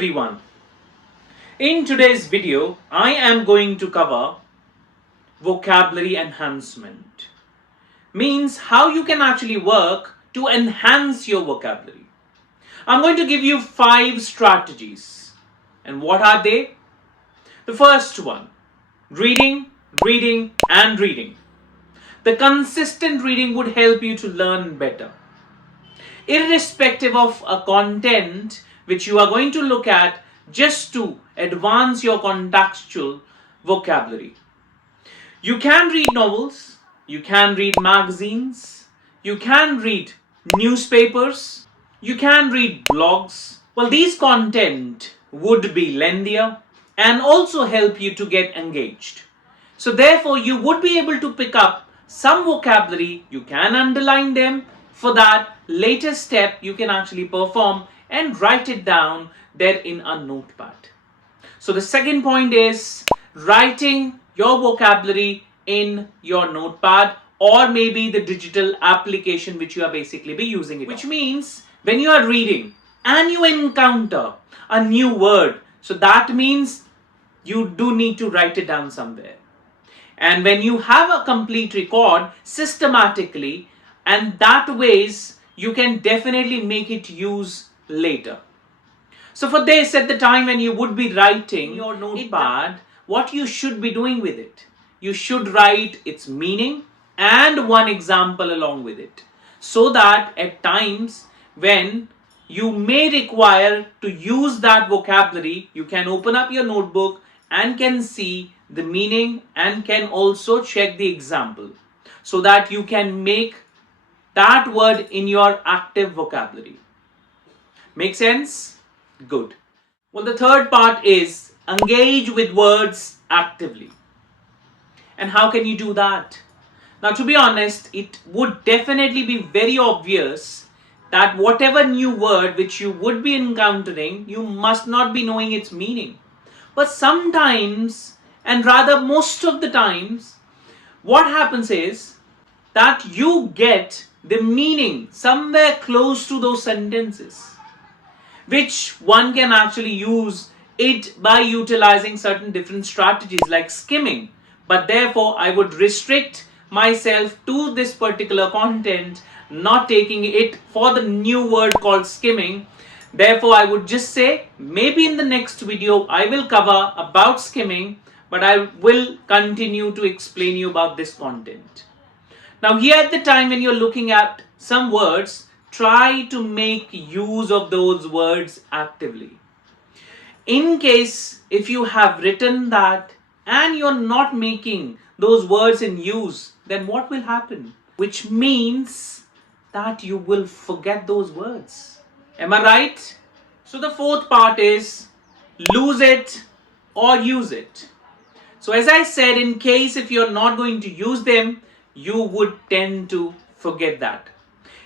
everyone. In today's video, I am going to cover vocabulary enhancement. Means how you can actually work to enhance your vocabulary. I'm going to give you 5 strategies. And what are they? The first one, reading, reading and reading. The consistent reading would help you to learn better. Irrespective of a content which you are going to look at, just to advance your contextual vocabulary. You can read novels, you can read magazines, you can read newspapers, you can read blogs. Well, these content would be lengthier and also help you to get engaged. So therefore, you would be able to pick up some vocabulary, you can underline them. For that later step, you can actually perform and write it down there in a notepad. So the second point is writing your vocabulary in your notepad or maybe the digital application which you are basically be using it. Which means when you are reading and you encounter a new word, so that means you do need to write it down somewhere. And when you have a complete record systematically, and that ways you can definitely make it use later. So for this, at the time when you would be writing your notepad, what you should be doing with it? You should write its meaning and one example along with it. So that at times when you may require to use that vocabulary, you can open up your notebook and can see the meaning and can also check the example. So that you can make that word in your active vocabulary. Make sense? Good. Well, the third part is engage with words actively. And how can you do that? Now, to be honest, it would definitely be very obvious that whatever new word which you would be encountering, you must not be knowing its meaning. But sometimes, and rather most of the times, what happens is that you get the meaning somewhere close to those sentences, which one can actually use it by utilizing certain different strategies like skimming. But therefore, I would restrict myself to this particular content, not taking it for the new word called skimming. Therefore, I would just say maybe in the next video I will cover about skimming, but I will continue to explain you about this content. Now here at the time when you're looking at some words, try to make use of those words actively. In case if you have written that and you're not making those words in use, then what will happen? Which means that you will forget those words. Am I right? So the fourth part is lose it or use it. So as I said, in case if you're not going to use them, you would tend to forget that.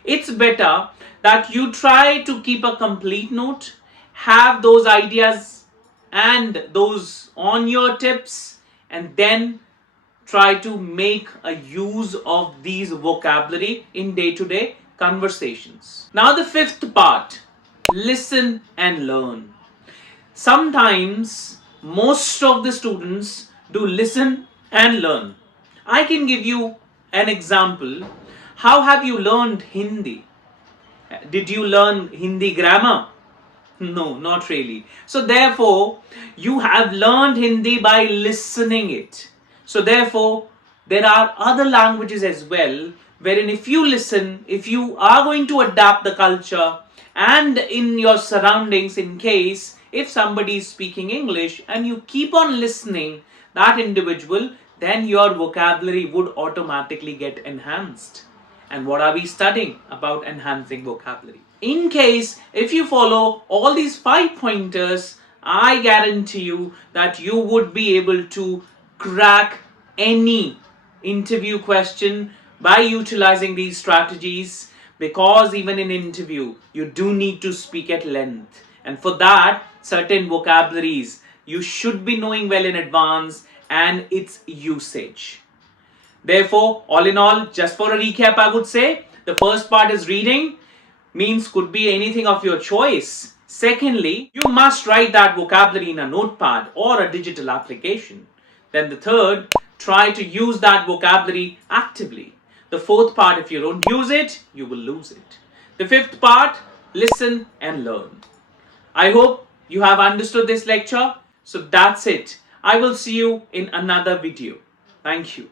It's better that you try to keep a complete note, have those ideas and those on your tips, and then try to make a use of these vocabulary in day-to-day conversations. Now the fifth part, listen and learn. Sometimes most of the students do listen and learn. I can give you an example. How have you learned Hindi? Did you learn Hindi grammar? No, not really. So therefore, you have learned Hindi by listening it. So therefore, there are other languages as well, wherein if you listen, if you are going to adapt the culture and in your surroundings, in case if somebody is speaking English and you keep on listening that individual, then your vocabulary would automatically get enhanced. And what are we studying about enhancing vocabulary? In case if you follow all these 5 pointers, I guarantee you that you would be able to crack any interview question by utilizing these strategies, because even in interview you do need to speak at length, and for that certain vocabularies you should be knowing well in advance and its usage. Therefore, all in all, just for a recap, I would say the first part is reading, means could be anything of your choice. Secondly, you must write that vocabulary in a notepad or a digital application. Then the third, try to use that vocabulary actively. The fourth part, if you don't use it, you will lose it. The fifth part, listen and learn. I hope you have understood this lecture. So that's it. I will see you in another video. Thank you.